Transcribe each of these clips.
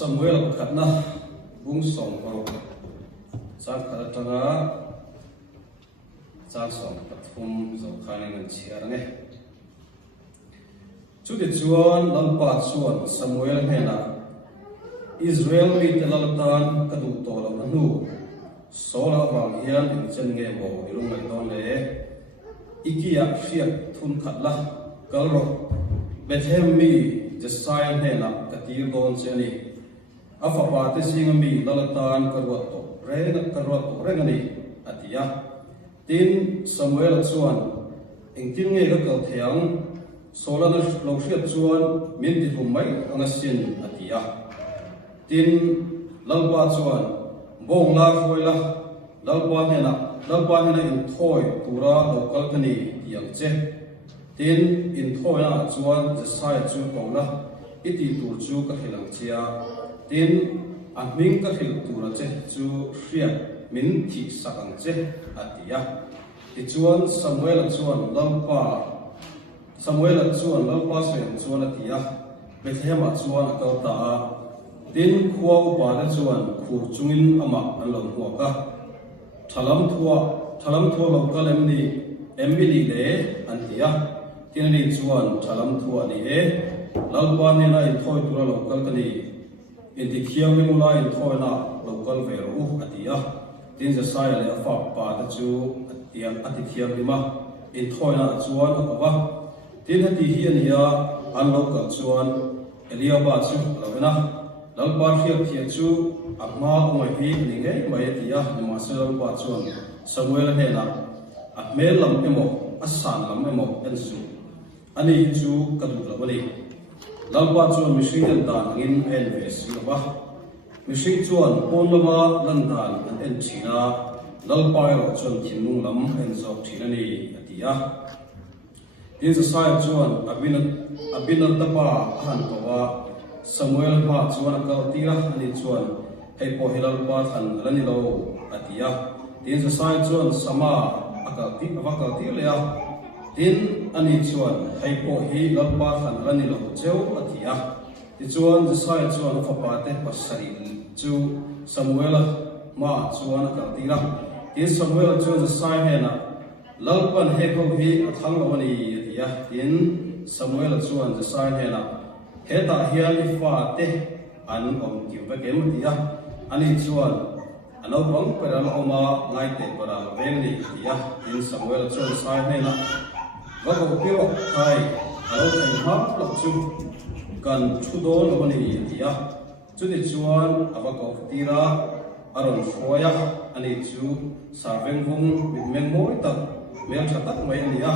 Samuel khatna bung song paro sang khatanga sang song pathum zo khanin chiar nge chuti chuan lampa chuan Samuel hena Israel mi telaltan kadu tolo anu sola wang hian in chen nge bo ilung mai ton le ikia fiat thun khatla kalro Bethlehem mi Jesiah hena katir don cheni Afapa te singa mi lalatan karwato rengani atia tin Samuel chuan engtin nge ka kal thiang solana lokhriat chuan min ti humai angasin atia tin lalpa chuan bong la khoila lalpa hena in thoi tura lokal kani tiang che tin in thoi na chuan Jesiah chu kola iti tur chu ka hilang chia tin aming ka hil tura che chu hria min thi sakang che atia ti chuan Samuel chuan lampa sen chuan atia Bethlehem chuan akauta tin khuwa upa na chuan khur chungin ama anlo huaka thalam thua lokal emili le antia tin ni chuan thalam thua ni e lalpa ne na in thoi tura lokal kani in the Kiami Mula in Toina, local Veru, Atia, in the Sile of Papa, the Jew, at the Kiamima, in Toina, Juan Okava, Tin the Hiania, unlocal Juan, Eliaba, Lavena, Lalbar here, Piachu, Akma, my evening, my Etia, the Marcel Bachuan, Samuel Hena, at Melam Emo, a son of Memo, and Su, Ani Ju Kadula. Lalpa chuan mishing dan in NS ba mishing chuan ponlama landan an en thina lalpa ro chuan thinung lam en zok thina ni atia in the side chuan abinat tapa han bawa Samuel ba chuan kal tira ani chuan hei po hilalpa than rani lo atia in the side chuan sama akal ti le tin ani chuan hei po hi lalpa than rani lo cheu atia ti chuan Jesiah chuan fapate pasari chu Samuel ma chuan ka tira tin Samuel chuan Jesiah hena lalpan he ko hi athang lo ani atia tin Samuel chuan Jesiah hena heta hian fa te an om kiu ba kem tia ani chuan ano bang peral oma ngai te para vengni atia tin Samuel chuan Jesiah hena Vago kiro kai alo thai ha lo chu kan thudo lo ni dia chuni chuan abako tira aron foya ani chu sarveng hung meng moi tak mel thatak mai ania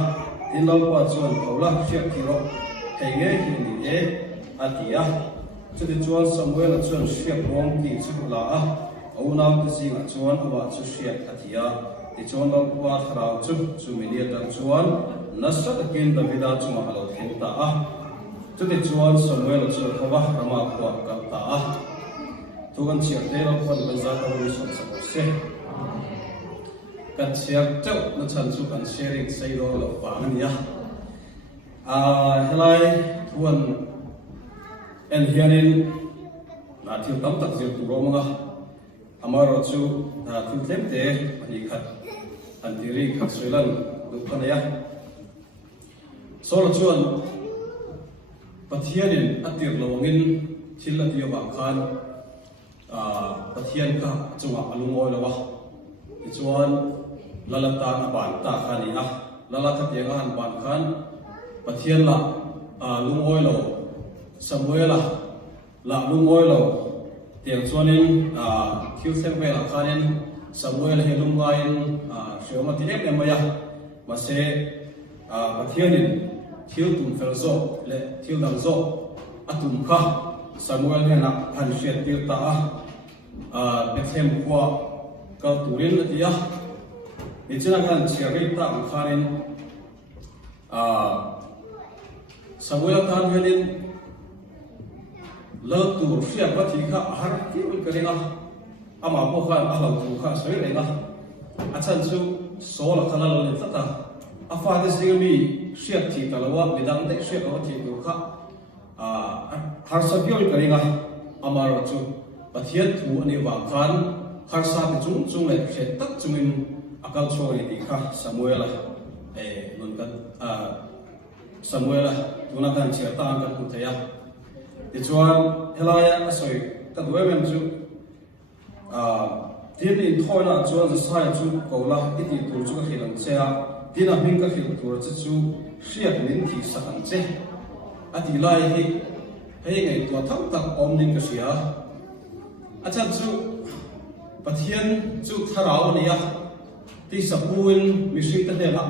tin lo pa chuan kola fiak kiro henge ni e atia chuni chuan Samuel chuan fiak rom ti chu la a auna ti singa chuan awa chu fiak atia ti chuan lo pa thara chu mini ta chuan Nasrat again the Vida to Mahalo Hinta to the Chuan Samuel Chokova Rama Kata to one cheer there for the Bazaka Wishes. Got share to the Chansu and sharing say all of Bamania. Hello to one and hearing not till Tamtak to Roma Amaro to Temte and he cut and the ring Katsulan Lupanaya. So chuan pathianin atir lawangin thil atia ba khan pathian ka chunga alungoi lawa chuan lalata ban ta khani lalata te han ban khan pathian la lungoi lo Samuel la lungoi lo tiang chuanin thil sempe la khanin Samuel helungain shomati emaya mase pathianin thil tum felzo le thil dang zo atum kha Samuel hena han shet tir ta Bethlehem kwa kal turin atia ichina kan cheri ta khanin Samuel kan helin lo tur fiat pati kha har ti ul kalinga ama po kha alau tu kha soi lenga achan chu sola khala lo le tata afa des digami shiat thi talawa bidang te shiat o thi du kha har sabiol karinga amaro chu pathian thu ani wa khan kharsa ti chung le khe tak chungin akal chori ti kha Samuel nun kan Samuel tuna kan chia ta kan tu thaya ti chuan helaya asoi ka duem chu tin in thoina chuan za sai chu kola iti tur chu ka khilang chea tina hing ka khil tur chu hriat nin thi sa an che ati lai hi hei ngai tua tham tak om nin ka sia acha chu pathian chu tharau nia ti sapuin mishri ta hela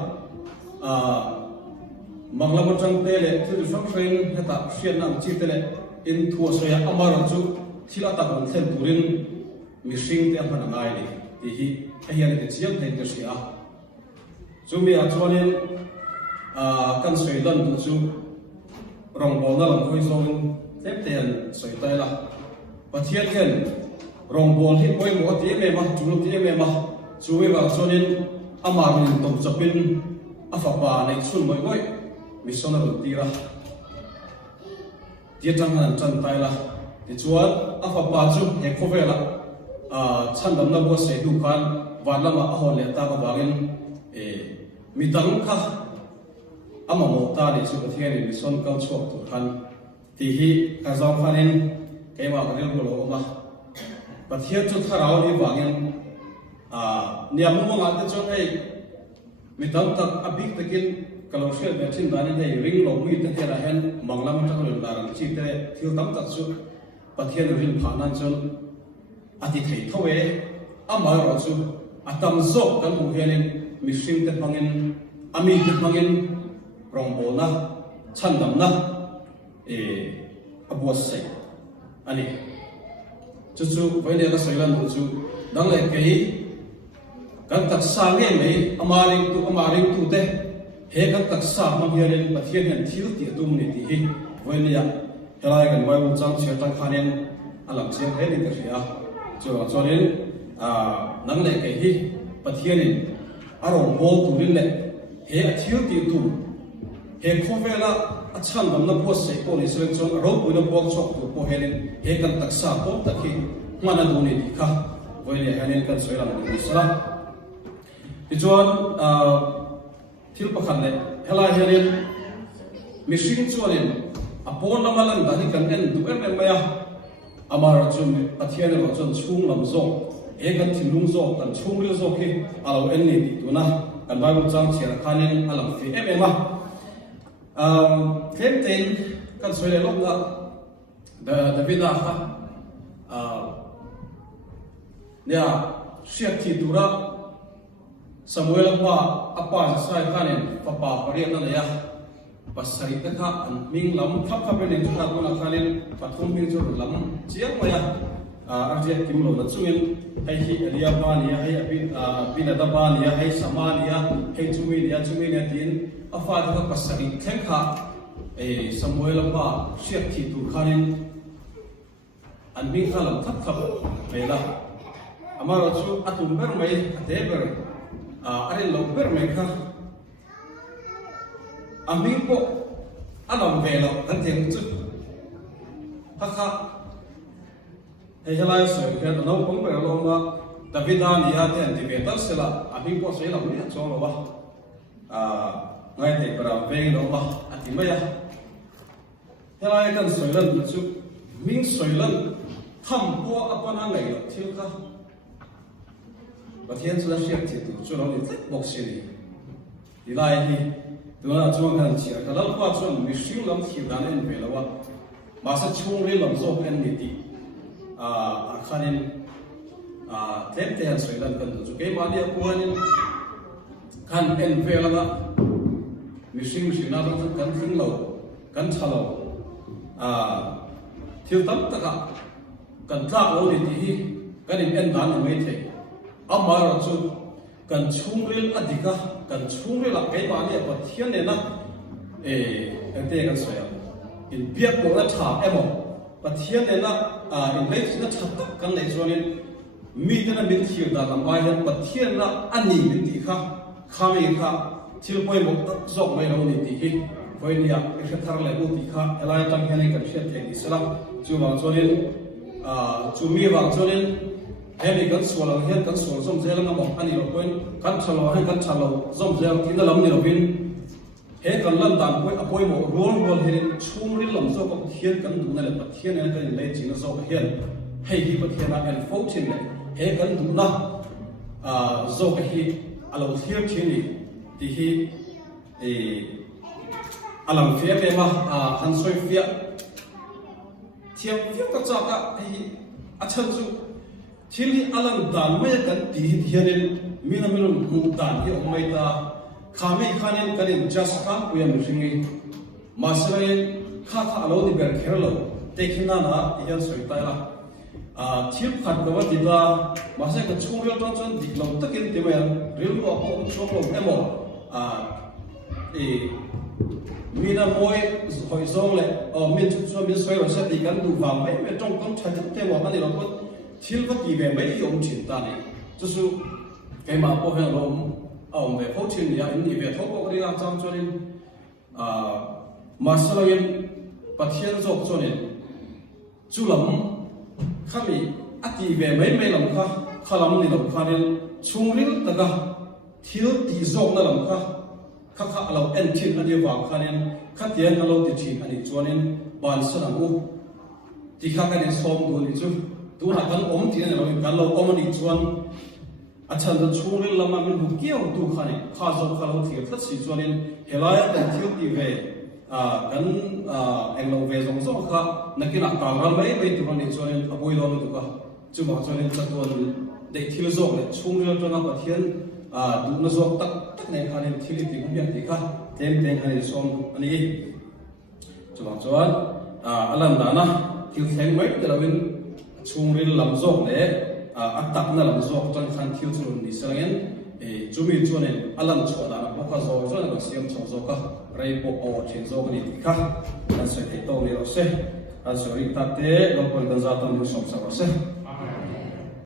manglam tang tele thu fam train heta hrian nam chi tele in thua soya amara chu thila ta ban thel turin mishing te apana ngai ni ti hi ahian te chiam te ka sia chumi a chuanin kan soi dan tu chu rong bol na lam khoi song tep ten soi tai la pathian ken rong bol hi koi mo ti me ma chu ti me ma chuwe ba chuanin amar min tom chapin afa pa nei chun moi goi misona ru ti ra ti tang han chan tai la ti chuan afa pa chu he khovela chan dam na bo se du khan van lama a hol le ta ba bangin mi dang kha ama mo ta ni chu pathian ni son kal chok tu khan ti hi ka zong khanin ke ma ka rel lo ma pathian chu tharau ni bangin niam mo nga te chon ei mi dang tak abik takin kalau shel be thin dan nei ring lo mi te ra hen manglam ta lo darang chi te thil tam tak chu pathian rin phanan chon ati thei thowe amar ro chu atam zok kan mu helin mishing te bangin ami te bangin rong bolna chandam na abwas sai ani chu vai le ka soilan chu dang le ke kan tak sa nge mai amaring tu te he kan tak sa ma hiarin pathian han thil ti tum ni ti hi vai le ya helai kan vai chang che tang khanen alam che he ni ka ria cho nên nang le ke hi pathian in arong bol tu rin le he a thil ti tu he khovela a chan dam na post se ko ni selen chon ro pu na bol chok tu po helin he kan tak sa po tak hi mana du ni di kha voi le hanen kan soila ni sala ti chuan thil pakhan le hela helin mishing chuanin apon lamalan dani kan en du em maya amara chum pathian ro chon chung lam zo he kan thilung zo kan chung ril zo ki alo en ni tu na kan bai chang chira khanin alam fi em ema ten kan soile lok da vida ha nia siat thi dura Samuel apa sai khanin papa parian na ya pasari ta kha an ming lam thap thap ne tu na kuna khanin pathum ming chu lam chiang maya arjia kim lo na chungin ai hi ria ba nia hai bin da ba nia hai sama nia hai chumi nia tin afa da pasari theng kha Samuel pa siat thi tu khanin an ming kha lam thap thap mela amaro chu atum ber mai ate ber are lo ber mai kha aming po alam velo kan tiang chu hakha helai so ke no pong ber lo ma davida nia ten ti ve tal sela aming po sei lo ni cho lo ba ngai te para peng lo ba ati maya helai kan soilan chu ming soilan tham po apana ngai lo thil ka pathian chu la siak ti tu chu lo ni bok si ni dilai hi tuna chuang kan chia ka lam pa chuan mi hring lam thiu dan en be lawa ma sa chung re lam zo kan ni ti a khanin tem te han soilan kan chu ke ma dia kuanin kan en be lawa mi hring na kan hring lo kan thalo thiu tam ta ka kan tlak lo ni ti hi kan en dan mai the amara chu kan chungril adika kan chungril kai ba ni pathian ne na ate kan soya in biak ko na tha emo pathian ne na in lei na tha kan lei zonin mi na min thiu da lam mai pathian na ani min ti kha khami kha thil poi mo zok mai lo ni ti hi foi ni ya thar le bu ti kha elai tang hani kan shet the islam chu ma zonin chu mi wang chonin hemi kan sual hian kan sual zom zel nga mo ani lo point kan thalo han kan thalo zom zel tin lam ni lovin he kan lan dan poi apoi mo rol hian chung ri lam zo ko hian kan du na le pathian ne kan le chin zo hian hei hi pathian na en fo chin le he kan du na zo ka hi alo thiar chin ni ti hi alam fia pe ma han soi fia thiam fia ka cha ka hi achan zu thili alam dan me kan ti hianin mina minun mu dan hi omai ta khame khanin kanin just kan kuyam ringi masrain kha alo ni ber kherlo tekhina na hian soi ta la thil khat ko ti da masa ka chungrel ton chon diklo takin te ma ril ko ko choklo emo mina moi hoi song le min chu min soi ro sa ti kan du wang mai me trong kon chan te mo ani lo ko thil va ti ve mai yom chin ta ni chu su kai ma po hen rom me ho chin ya in ni ve tho ko ri la chang chonin masaloin pathian jok chonin chu lam khami ati ve mai mai lam kha khalam ni lam kha nen chungril taka thil ti jok na lam kha kha alo en thin ani wa khanen khatian alo ti thin ani chuanin ban sanamu ti kha kan som du ni chu tu na kan om ti ne lo kan lo om ni chuan achan da chungril lama min bu kiau tu khani kha zo kha lo thi thlat si chuanin helaya kan thil ti ve kan englo ve zong zong kha nakina ta ral mai mai tu ni chuanin apoi lo tu ka chu ma chuanin chatun dei thil zo le chungril tanga pathian du na zo tak ne khani thili ti gum yak ti kha tem khani som ani chuan alam dana thil thleng mai te lawin chungril lam zok le atak na lam zok tan khan thil chun ni sangen chumi chuanin alam chona bokha zo chuan ko siam chong zo ka rai po o thin zo ni ti kha an se te to ni ro se an se ri tak te lo pol dan za tan mu som sa se